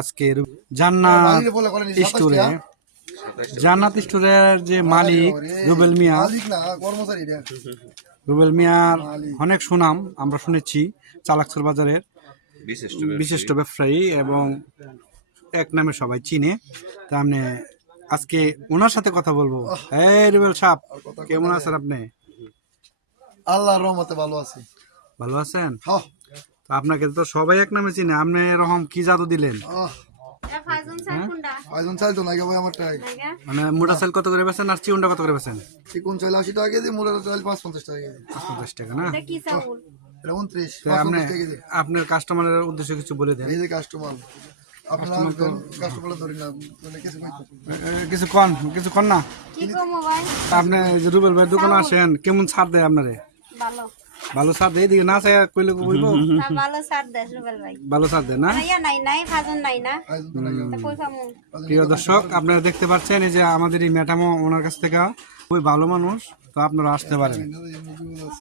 আজকে জান্নাত স্টোরে যে মালিক রুবেল মিয়ার অনেক সুনাম আমরা শুনেছি। চালাকসর বাজারের বিশিষ্ট ব্যবসায়ী এবং এক নামে সবাই চিনে। তা আপনি আজকে ওনার সাথে কথা বলবো। এই রুবেল সাহেব, কেমন আছেন আপনি? আল্লাহর রহমতে ভালো আছি। ভালো আছেন? তো আপনাকে তো সবাই এক নামে চিনে। আপনি এরকম কি জাদু দিলেন? মানে মোটা চাল কত করে বেচেন আর চিউনটা কত করে বেচেন? চিকন চাল 80 টাকা কেজি, মোটা চাল 550 টাকা কেজি। 50 টাকা না? এটা 29 আপনি আপনার কাস্টমারের উদ্দেশ্যে কিছু বলে দেন। এই যে কাস্টমার, আপনারা কাস্টমার ধরে না, মানে কিছু কন না। কি কমো ভাই? আপনি যে রুবেল ভাই দোকানে আসেন, কেমন ছাড় দেয় আপনারে? ভালো ভালো ছাড় দেয়? এদিকে না চাই কইলে বলবো। ভালো সার দেশ রুবেল ভাই। ভালো ছাড় দেয় না? নাই ফাজন নাই না। তা কই খামু? প্রিয় দর্শক, আপনারা দেখতে পাচ্ছেন এই যে আমাদের এই ম্যাডামও ওনার কাছ থেকে খুবই ভালো মানুষ। তো আপনারা আসতে পারেন।